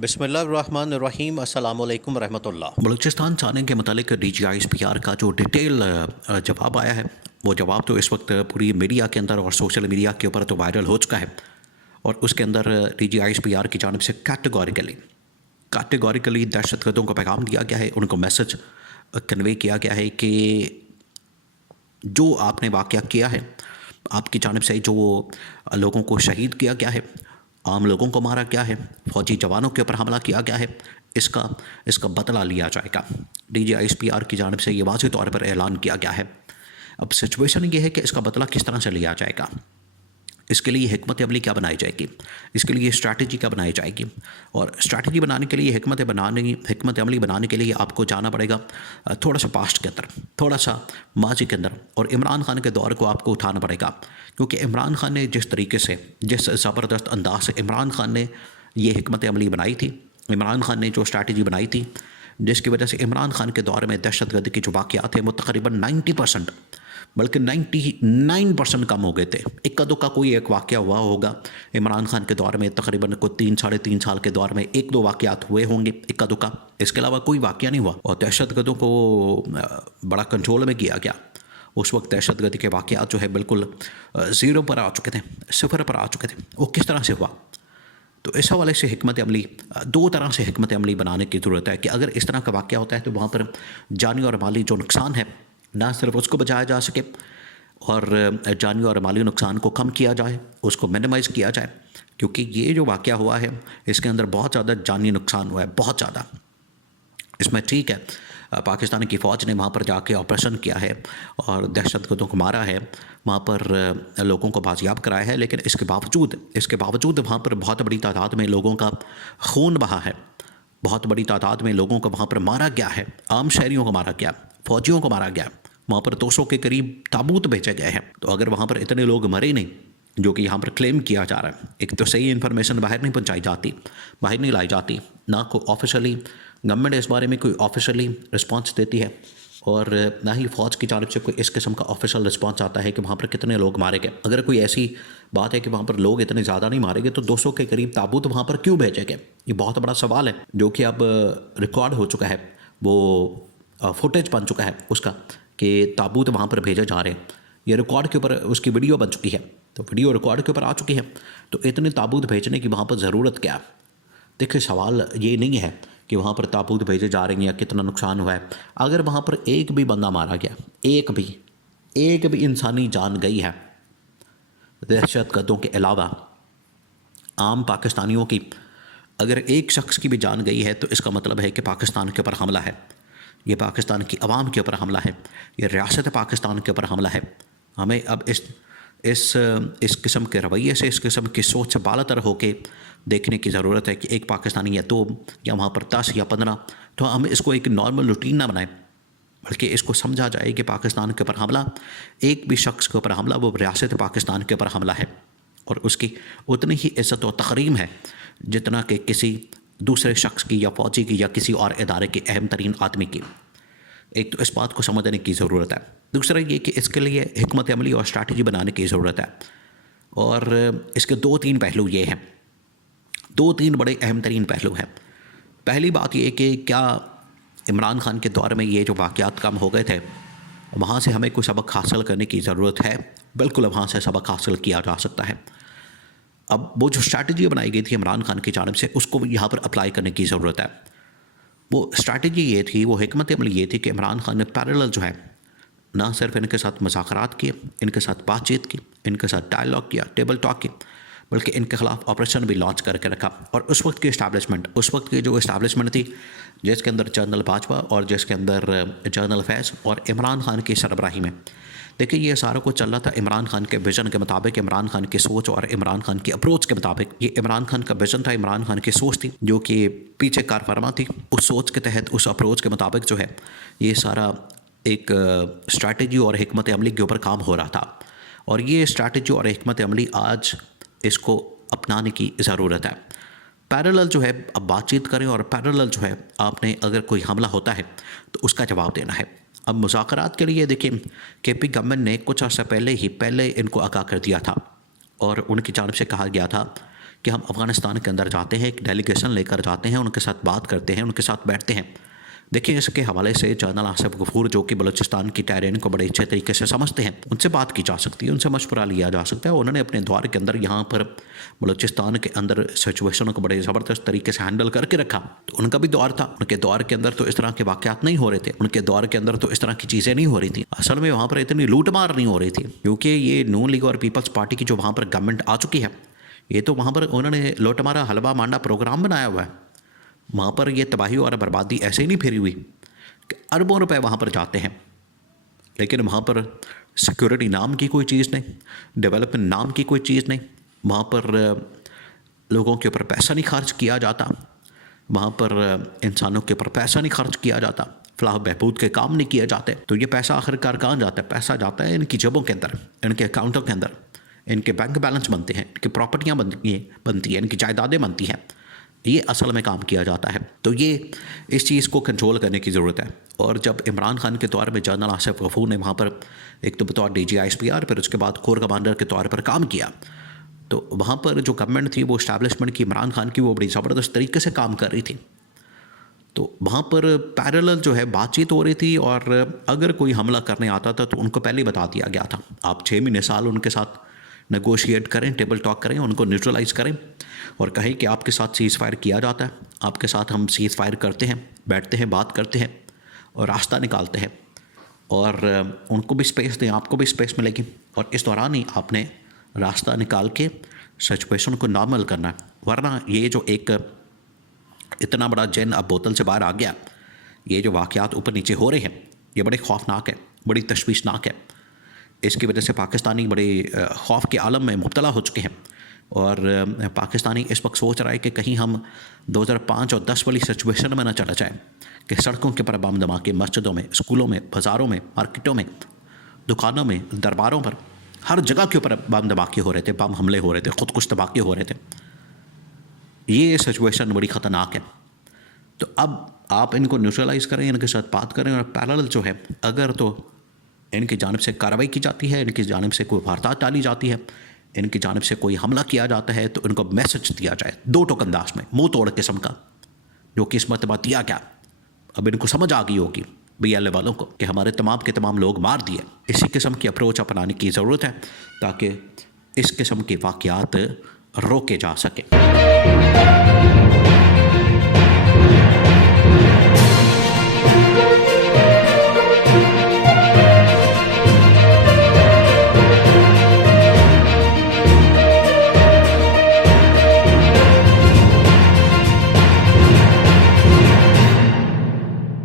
बिस्मिल्लाहिर्रहमानिर्रहीम अस्सलामु अलैकुम रहमतुल्लाह। बलूचिस्तान जाने के मतलब DGISPR का जो डिटेल जवाब आया है, वो जवाब तो इस वक्त पूरी मीडिया के अंदर और सोशल मीडिया के ऊपर तो वायरल हो चुका है। और उसके अंदर DGISPR की जानिब से कैटेगोरिकली दहशतगर्दों को पैगाम दिया गया है, उनको मैसेज कन्वे किया गया है कि जो आपने वाक़या किया है, आपकी जानिब से जो लोगों को शहीद किया गया है, आम लोगों को मारा गया है, फ़ौजी जवानों के ऊपर हमला किया गया है, इसका बदला लिया जाएगा। DGISPR की जानिब से ये वाज़ेह तौर पर ऐलान किया गया है। अब सिचुएशन ये है कि इसका बदला किस तरह से लिया जाएगा, इसके लिए हिकमत अमली क्या बनाई जाएगी, इसके लिए स्ट्रैटेजी क्या बनाई जाएगी। और स्ट्रैटेजी बनाने के लिए, हिकमत अमली बनाने के लिए आपको जाना पड़ेगा थोड़ा सा पास्ट के अंदर, थोड़ा सा माजी के अंदर, और इमरान खान के दौर को आपको उठाना पड़ेगा। क्योंकि इमरान खान ने जिस तरीके से, जिस ज़बरदस्त अंदाज से इमरान खान ने ये हिकमत अमली बनाई थी, इमरान खान ने जो स्ट्रैटेजी बनाई थी, जिसकी वजह से इमरान खान के दौर में दहशतगर्दी के जो वाक़यात हैं वो तकरीबन 90%, बल्कि 99% कम हो गए थे। इक्का दुक्का कोई एक वाक़या हुआ होगा इमरान खान के दौर में, तकरीबन कोई 3-3.5 साल के दौर में 1-2 वाक़यात हुए होंगे इक्का दुक्का, इसके अलावा कोई वाक़या नहीं हुआ। और दहशतगर्दों को बड़ा कंट्रोल में किया गया। उस वक्त दहशतगर्दी के वाक़यात जो है बिल्कुल ज़ीरो पर आ चुके थे, सिफर पर आ चुके थे। वो किस तरह से हुआ? तो इस हवाले से हिकमत अमली, दो तरह से हिकमत अमली बनाने की ज़रूरत है कि अगर इस तरह का वाक़या होता है तो वहाँ पर जानी और माली जो नुकसान है, ना सिर्फ उसको बचाया जा सके और जानी और माली नुकसान को कम किया जाए, उसको मिनिमाइज़ किया जाए। क्योंकि ये जो वाक़या हुआ है इसके अंदर बहुत ज़्यादा जानी नुकसान हुआ है, बहुत ज़्यादा। इसमें ठीक है, पाकिस्तान की फ़ौज ने वहाँ पर जाके ऑपरेशन किया है और दहशतगर्दों को मारा है, वहाँ पर लोगों को बाजियाब कराया है, लेकिन इसके बावजूद वहाँ पर बहुत बड़ी तादाद में लोगों का खून बहा है, बहुत बड़ी तादाद में लोगों को वहाँ पर मारा गया है, आम शहरियों को मारा गया, फ़ौजियों को मारा गया। वहाँ पर 200 के करीब ताबूत भेजे गए हैं। तो अगर वहाँ पर इतने लोग मरे नहीं, जो कि यहाँ पर क्लेम किया जा रहा है, एक तो सही इन्फॉर्मेशन बाहर नहीं पहुँचाई जाती, बाहर नहीं लाई जाती, ना को ऑफिशियली गवर्नमेंट इस बारे में कोई ऑफिशियली रिस्पांस देती है, और ना ही फ़ौज की जानब से कोई इस किस्म का ऑफिशियल रिस्पांस आता है कि वहाँ पर कितने लोग मारे गए। अगर कोई ऐसी बात है कि वहाँ पर लोग इतने ज़्यादा नहीं मारे गए, तो 200 के करीब ताबूत वहाँ पर क्यों भेजे गए? ये बहुत बड़ा सवाल है, जो कि अब रिकॉर्ड हो चुका है, वो फुटेज बन चुका है उसका कि ताबूत वहाँ पर भेजे जा रहे हैं। ये रिकॉर्ड के ऊपर उसकी वीडियो बन चुकी है, तो वीडियो रिकॉर्ड के ऊपर आ चुकी है। तो इतने ताबूत भेजने की वहाँ पर ज़रूरत क्या है? देखिए, सवाल ये नहीं है कि वहाँ पर ताबूत भेजे जा रहे हैं या कितना नुकसान हुआ है। अगर वहाँ पर एक भी बंदा मारा गया, एक भी इंसानी जान गई है दहशतगर्दों के अलावा, आम पाकिस्तानियों की अगर एक शख्स की भी जान गई है, तो इसका मतलब है कि पाकिस्तान के ऊपर हमला है, ये पाकिस्तान की आवाम के ऊपर हमला है, ये रियासत पाकिस्तान के ऊपर हमला है। हमें अब इस किस्म के रवैये से, इस किस्म की सोच से बालातर होकर देखने की ज़रूरत है कि एक पाकिस्तानी या 2 या वहाँ पर 10 या 15, तो हम इसको एक नॉर्मल रूटीन ना बनाएं, बल्कि इसको समझा जाए कि पाकिस्तान के ऊपर हमला, एक भी शख्स के ऊपर हमला, वो रियासत पाकिस्तान के ऊपर हमला है, और उसकी उतनी ही इज़्ज़त और तकरीम है जितना कि किसी दूसरे शख्स की या फ़ौजी की या किसी और इदारे के अहम तरीन आदमी की। एक तो इस बात को समझने की ज़रूरत है। दूसरा ये कि इसके लिए हिकमत अमली और स्ट्रैटेजी बनाने की ज़रूरत है। और इसके 2-3 पहलू ये हैं, 2-3 बड़े अहम तरीन पहलू हैं। पहली बात ये कि क्या इमरान खान के दौर में ये जो वाक़यात कम हो गए थे, वहाँ से हमें कोई सबक हासिल करने की ज़रूरत है? बिल्कुल, वहाँ से सबक हासिल किया जा सकता है। अब वो जो स्ट्रैटेजी बनाई गई थी इमरान खान की जानिब से, उसको यहाँ पर अप्लाई करने की ज़रूरत है। वो स्ट्रैटेजी ये थी, वो हिकमत अमली ये थी कि इमरान खान ने पैरेलल जो है, ना सिर्फ इनके साथ मुज़ाकरात किए, इनके साथ बातचीत की, इनके साथ डायलॉग किया, टेबल टॉक की, बल्कि इनके ख़िलाफ़ ऑपरेशन भी लॉन्च करके रखा। और उस वक्त की जो इस्टेब्लिशमेंट थी, जिसके अंदर जनरल बाजवा और जिसके अंदर जनरल फैज़ और इमरान खान की सरबराही में, देखिए ये सारा कुछ चल रहा था इमरान खान के विज़न के मुताबिक, इमरान खान की सोच और इमरान खान की अप्रोच के मुताबिक। ये इमरान खान का विज़न था, इमरान खान की सोच थी, जो कि पीछे कार फरमा थी। उस सोच के तहत, उस अप्रोच के मुताबिक जो है, ये सारा एक स्ट्रैटेजी और हिकमत अमली के ऊपर काम हो रहा था। और ये स्ट्रैटेजी और हिकमत अमली आज इसको अपनाने की ज़रूरत है। पैरेलल जो है, अब बातचीत करें, और पैरेलल जो है, आपने अगर कोई हमला होता है तो उसका जवाब देना है। अब मुज़ाकरात के लिए देखिए, केपी गवर्नमेंट ने कुछ अर्सा पहले इनको आगाह कर दिया था, और उनकी जानिब से कहा गया था कि हम अफ़गानिस्तान के अंदर जाते हैं, एक डेलीगेशन लेकर जाते हैं, उनके साथ बात करते हैं, उनके साथ बैठते हैं। देखिए, इसके हवाले से जनरल आसिफ गफूर जो कि बलूचिस्तान की टेरेन को बड़े अच्छे तरीके से समझते हैं, उनसे बात की जा सकती है, उनसे मशवरा लिया जा सकता है। उन्होंने अपने दौर के अंदर यहाँ पर बलूचिस्तान के अंदर सिचुएशन को बड़े ज़बरदस्त तरीके से हैंडल करके रखा। तो उनका भी दौर था, उनके दौर के अंदर तो इस तरह के वाक़यात नहीं हो रहे थे, उनके दौर के अंदर तो इस तरह की चीज़ें नहीं हो रही थी। असल में वहाँ पर इतनी लूट मार नहीं हो रही थी, क्योंकि ये नून लीग और पीपल्स पार्टी की जो वहाँ पर गवर्नमेंट आ चुकी है, ये तो वहाँ पर उन्होंने लूट मारा हलवा मांडा प्रोग्राम बनाया हुआ है। वहाँ पर ये तबाही और बर्बादी ऐसे ही नहीं फिरी हुई कि अरबों रुपए वहाँ पर जाते हैं, लेकिन वहाँ पर सिक्योरिटी नाम की कोई चीज़ नहीं, डेवलपमेंट नाम की कोई चीज़ नहीं, वहाँ पर लोगों के ऊपर पैसा नहीं खर्च किया जाता, वहाँ पर इंसानों के ऊपर पैसा नहीं खर्च किया जाता, फलाह बहबूद के काम नहीं किए जाते। तो ये पैसा आखिरकार कहाँ जाता है? पैसा जाता है इनकी जेबों के अंदर, इनके अकाउंटों के अंदर, इनके बैंक बैलेंस बनते हैं, इनकी प्रॉपर्टियाँ बनती हैं, इनकी जायदादें बनती हैं। ये असल में काम किया जाता है। तो ये इस चीज़ को कंट्रोल करने की ज़रूरत है। और जब इमरान खान के तौर में जनरल आसिफ गफूर ने वहाँ पर एक तो बतौर DGISPR, फिर उसके बाद कोर कमांडर के तौर पर काम किया, तो वहाँ पर जो गवर्नमेंट थी वो इस्टेब्लिशमेंट की इमरान खान की वो बड़ी ज़बरदस्त तरीके से काम कर रही थी। तो वहाँ पर पैरेलल जो है बातचीत हो रही थी, और अगर कोई हमला करने आता था तो उनको पहले ही बता दिया गया था। आप 6 महीने साल उनके साथ नेगोशिएट करें, टेबल टॉक करें, उनको न्यूट्रलाइज़ करें और कहें कि आपके साथ सीज़ फायर किया जाता है, आपके साथ हम सीज़ फायर करते हैं, बैठते हैं, बात करते हैं और रास्ता निकालते हैं, और उनको भी स्पेस दें, आपको भी स्पेस मिलेगी, और इस दौरान ही आपने रास्ता निकाल के सिचुएशन को नॉर्मल करना है। वरना ये जो एक इतना बड़ा जिन अब बोतल से बाहर आ गया, ये जो वाक़यात ऊपर नीचे हो रहे हैं, ये बड़े खौफनाक है, बड़ी तशवीशनाक है। इसकी वजह से पाकिस्तानी बड़े खौफ के आलम में मुब्तला हो चुके हैं, और पाकिस्तानी इस वक्त सोच रहा है कि कहीं हम 2005 और 10 वाली सिचुएशन में ना चला जाए कि सड़कों के ऊपर बम धमाके, मस्जिदों में, स्कूलों में, बाज़ारों में, मार्केटों में, दुकानों में, दरबारों पर, हर जगह के ऊपर बम धमाके हो रहे थे, बम हमले हो रहे थे, ख़ुद कुछ धमाके हो रहे थे। ये सिचुएशन बड़ी ख़तरनाक है। तो अब आप इनको न्यूट्रलाइज़ करें, इनके साथ बात करें, और पैरेलल जो है अगर तो इनकी जानिब से कार्रवाई की जाती है, इनकी जानिब से कोई वारदात डाली जाती है, इनकी जानिब से कोई हमला किया जाता है, तो इनको मैसेज दिया जाए दो टोक अंदाज में, मुँह तोड़ किस्म का, जो कि इस मरतबा दिया गया। अब इनको समझ आ गई होगी BLA वालों को कि हमारे तमाम के तमाम लोग मार दिए। इसी किस्म की अप्रोच अपनाने की ज़रूरत है ताकि इस किस्म के वाक़यात रोके जा सकें।